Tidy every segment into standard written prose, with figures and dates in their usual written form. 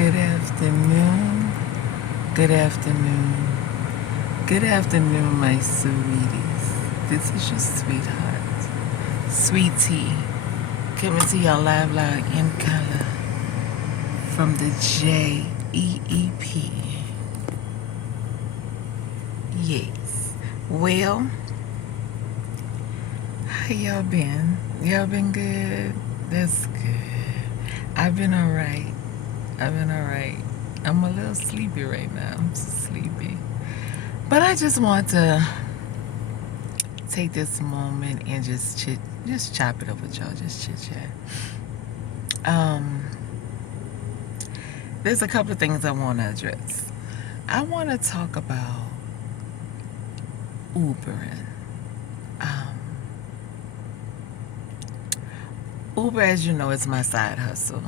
Good afternoon. Good afternoon. Good afternoon, my sweeties. This is your sweetheart, Sweetie, coming to y'all live, loud, in color from the JEEP. Yes. Well, how y'all been? Y'all been good? That's good. I've been alright. I'm a little sleepy right now. I'm so sleepy. But I just want to take this moment and just chop it up with y'all, just chit chat. There's a couple of things I want to address. I want to talk about Ubering. Uber, as you know, is my side hustle.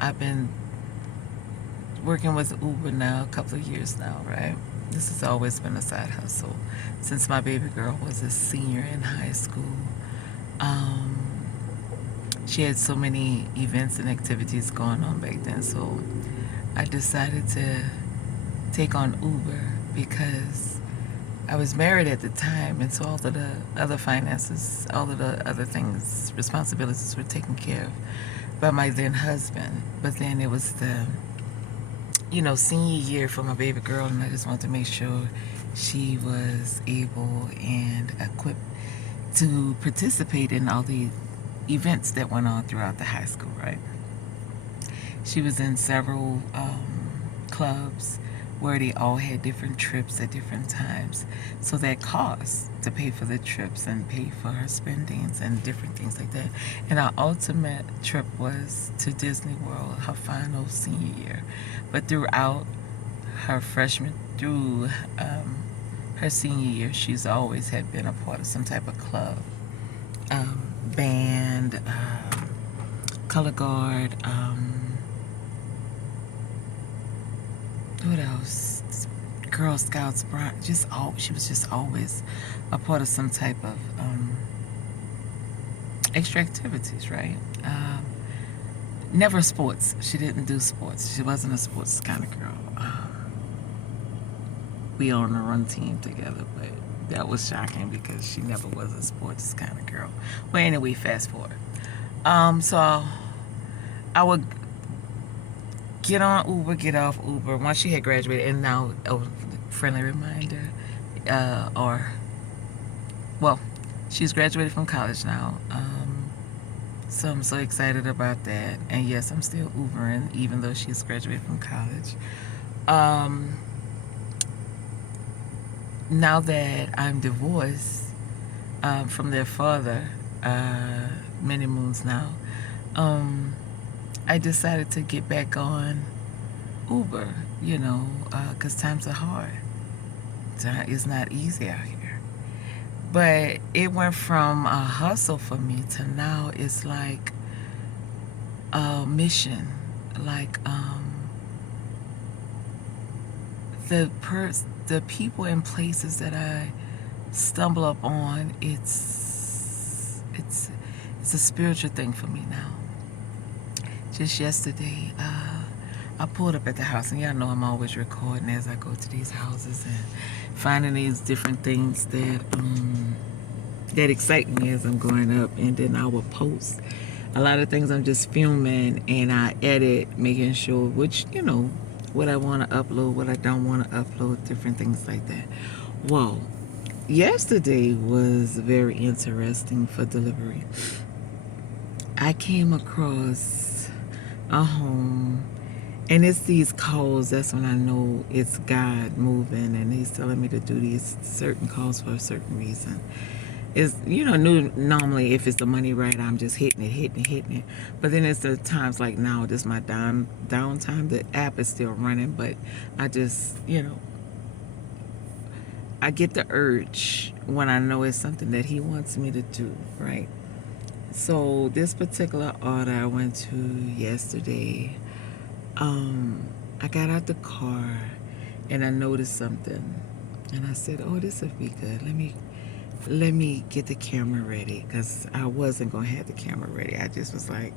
I've been working with Uber now a couple of years now, right? This has always been a side hustle since my baby girl was a senior in high school. She had so many events and activities going on back then, so I decided to take on Uber because I was married at the time, and so all of the other finances, all of the other things, responsibilities were taken care of by my then husband. But then it was the senior year for my baby girl, and I just wanted to make sure she was able and equipped to participate in all the events that went on throughout the high school, right? She was in several clubs where they all had different trips at different times. So that cost to pay for the trips and pay for her spendings and different things like that. And our ultimate trip was to Disney World, her final senior year. But throughout her freshman through her senior year, she's always had been a part of some type of club, band, color guard, what else? Girl Scouts, she was just always a part of some type of extra activities, right? Never sports. She didn't do sports. She wasn't a sports kind of girl. We on a run team together, but that was shocking because she never was a sports kind of girl. But anyway, fast forward. So I would get on Uber, get off Uber once she had graduated, and now a friendly reminder, she's graduated from college now. So I'm so excited about that. And yes, I'm still Ubering even though she's graduated from college. Now that I'm divorced from their father, many moons now, I decided to get back on Uber, because times are hard. It's not easy out here. But it went from a hustle for me to now it's like a mission. Like the people and places that I stumble up on, it's a spiritual thing for me now. Just yesterday, I pulled up at the house, and y'all know I'm always recording as I go to these houses and finding these different things that excite me as I'm going up, and then I will post. A lot of things I'm just filming and I edit, making sure what I want to upload, what I don't want to upload, different things like that. Well, yesterday was very interesting for delivery. I came across a home, and it's these calls. That's when I know it's God moving, and He's telling me to do these certain calls for a certain reason. It's normally if it's the money right, I'm just hitting it. But then it's the times like now, this is my downtime. The app is still running, but I just I get the urge when I know it's something that He wants me to do, right? So this particular order I went to yesterday, I got out the car and I noticed something, and I said, "Oh, this would be good. Let me get the camera ready," because I wasn't gonna have the camera ready. I just was like,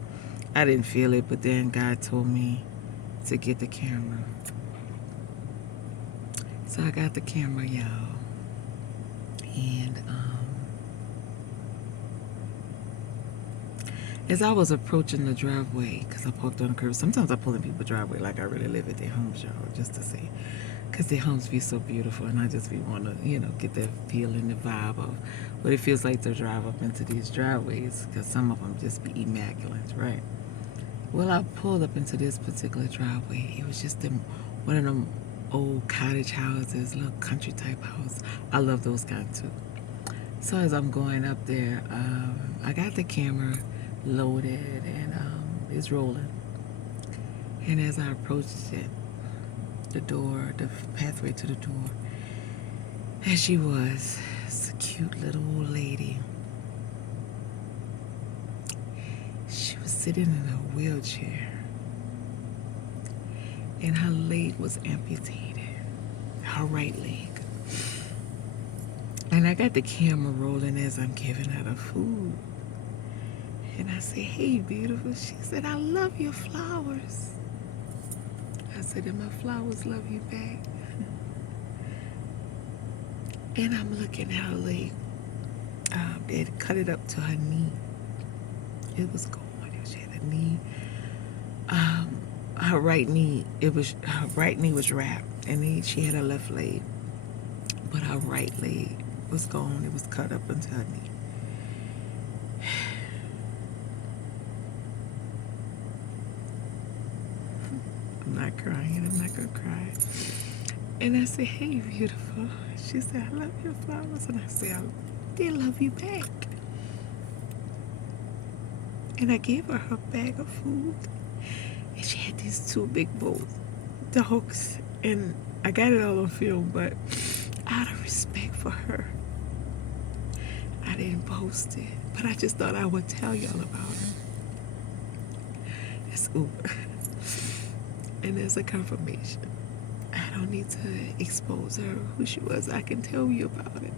I didn't feel it, but then God told me to get the camera. So I got the camera, y'all. And as I was approaching the driveway, because I parked on the curb, sometimes I pull in people's driveway like I really live at their homes, y'all, just to see. Because their homes be so beautiful, and I just be want to, get that feeling, the vibe of what it feels like to drive up into these driveways, because some of them just be immaculate, right? Well, I pulled up into this particular driveway. It was just one of them old cottage houses, little country type house. I love those kind too. So as I'm going up there, I got the camera loaded and it's rolling. And as I approached it, the pathway to the door, there she was. It's a cute little old lady. She was sitting in a wheelchair, and her leg was amputated, her right leg. And I got the camera rolling as I'm giving her the food. And I said, "Hey, beautiful." She said, "I love your flowers." I said, "And my flowers love you back." And I'm looking at her leg. They had cut it up to her knee. It was gone. She had a knee. Her right knee was wrapped, and she had her left leg, but her right leg was gone. It was cut up into her knee. I'm not crying. I'm not gonna cry. And I said, "Hey, beautiful." She said, "I love your flowers," and I said, "They love you back." And I gave her her bag of food, and she had these two big dogs, and I got it all on film, but out of respect for her, I didn't post it, but I just thought I would tell y'all about it. It's Uber, and there's a confirmation. I don't need to expose her, who she was. I can tell you about it.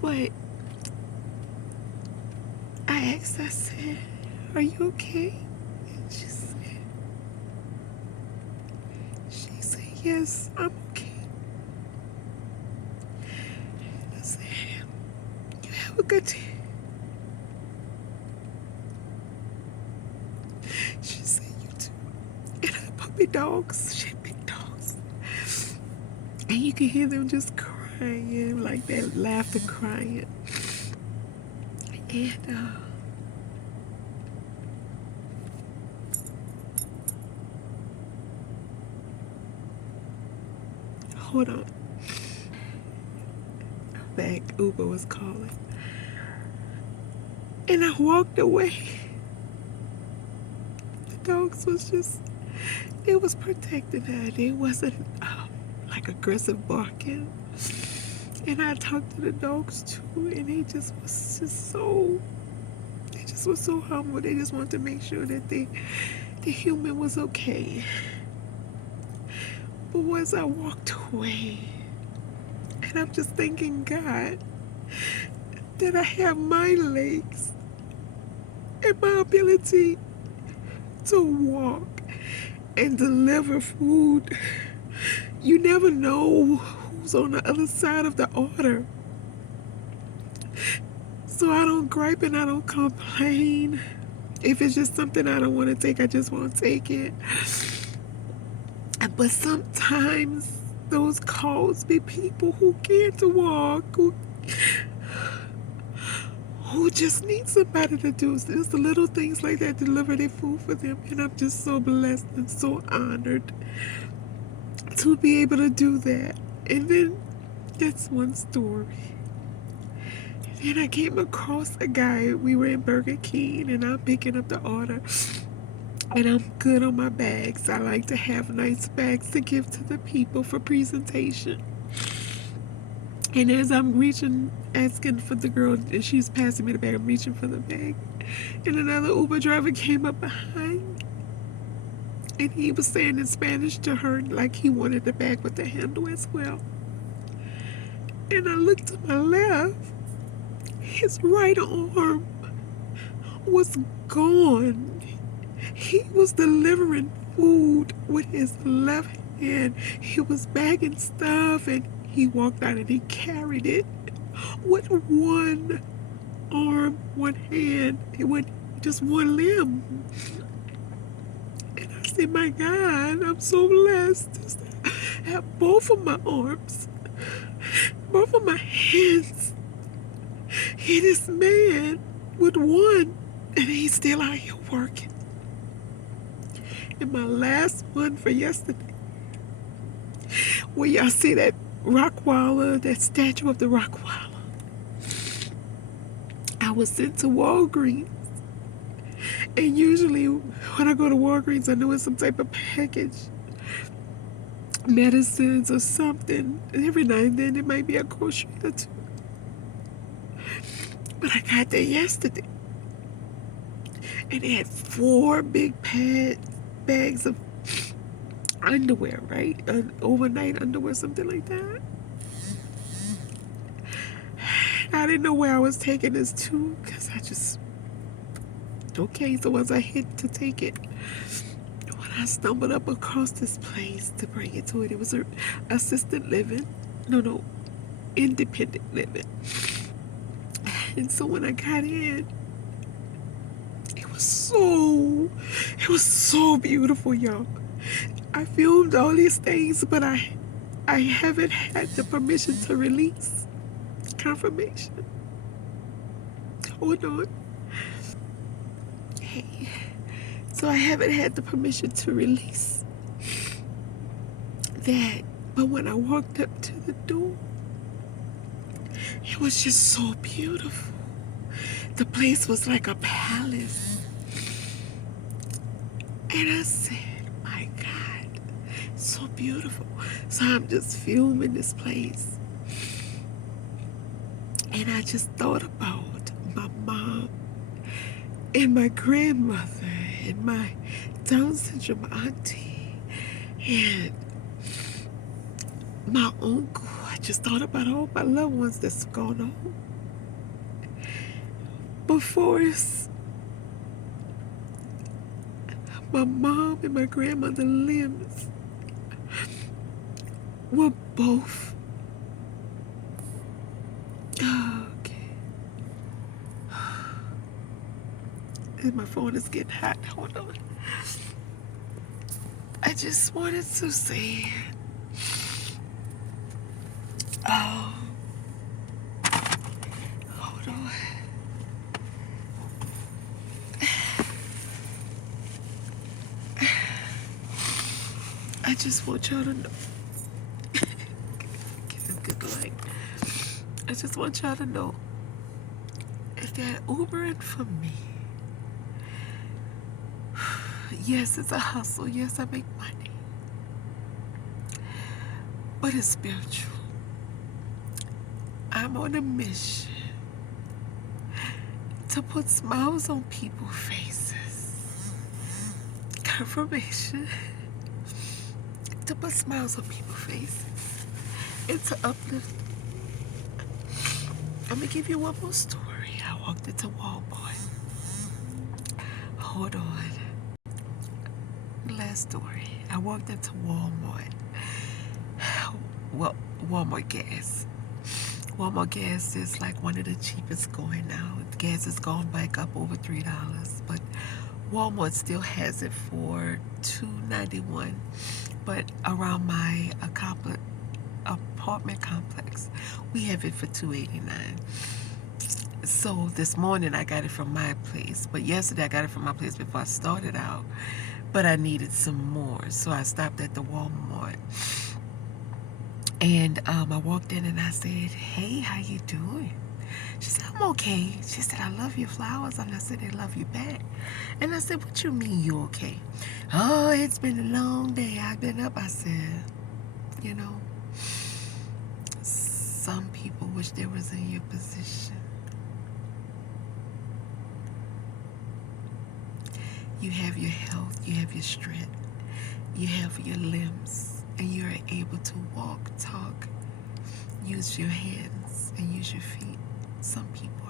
But I asked, I said, "Are you okay?" And she said, "Yes, I'm okay." And I said, "You have a good day." She said, "You too." And her puppy dogs, she had big dogs. And you can hear them just crying, like that laughter crying. And hold on. Back, Uber was calling. And I walked away. The dogs they was protecting her. They wasn't like aggressive barking. And I talked to the dogs too, and they were so humble. They just wanted to make sure that the human was okay. But once I walked away, and I'm just thanking God that I have my legs and my ability to walk and deliver food. You never know who's on the other side of the order. So I don't gripe and I don't complain. If it's just something I don't want to take, I just won't take it. But sometimes those calls be people who can't walk, who just need somebody to do this. The little things like that, deliver their food for them. And I'm just so blessed and so honored to be able to do that. And then that's one story. And I came across a guy. We were in Burger King, and I'm picking up the order. And I'm good on my bags. I like to have nice bags to give to the people for presentation. And as I'm asking for the girl, and she's passing me the bag, I'm reaching for the bag. And another Uber driver came up behind, and he was saying in Spanish to her like he wanted the bag with the handle as well. And I looked to my left. His right arm was gone. He was delivering food with his left hand. He was bagging stuff and he walked out and he carried it with one arm, one hand, with just one limb. And I said, my God, I'm so blessed to have both of my arms, both of my hands. He this man with one, and he's still out here working. And my last one for yesterday, where y'all see that Rockwaller, that statue of the Rockwaller. I was sent to Walgreens. And usually when I go to Walgreens, I know it's some type of package, medicines or something. And every now and then it might be a grocery or two. But I got there yesterday. And they had 4 big bags of underwear, right? Overnight underwear, something like that. I didn't know where I was taking this to, because I just, okay, so once I hit to take it, when I stumbled up across this place to bring it to it, it was a assisted living. No, independent living. And so when I got in, it was so beautiful, y'all. I filmed all these things, but I haven't had the permission to release confirmation. Hold on. Hey. So I haven't had the permission to release that. But when I walked up to the door, it was just so beautiful. The place was like a palace. And I said, my God, so beautiful. So I'm just filming this place. And I just thought about my mom and my grandmother and my Down syndrome auntie and my uncle. I just thought about all my loved ones that's gone on before us. My mom and my grandmother limbs were both. Okay. And my phone is getting hot. Hold on. I just wanted to say, oh, hold on. I just want y'all to know. Good light. I just want y'all to know, if they're Ubering for me, yes, it's a hustle. Yes, I make money. But it's spiritual. I'm on a mission to put smiles on people's faces. Confirmation. To put smiles on people's faces. And to uplift. I'm going to give you one more story. I walked into Walmart. Hold on. Last story. I walked into Walmart. Well, Walmart gas. Walmart gas is like one of the cheapest going now. Gas has gone back up over $3, but Walmart still has it for $2.91. But around my apartment complex, we have it for $2.89. So this morning I got it from my place, but yesterday I got it from my place before I started out. But I needed some more, so I stopped at the Walmart. And I walked in and I said, hey, how you doing? She said, I'm okay. She said, I love your flowers. And I said, I love you back. And I said, what you mean you okay? Oh, it's been a long day. I've been up. I said, you know, some people wish they was in your position. You have your health, you have your strength, you have your limbs, and you're able to walk, talk, use your hands, and use your feet. Some people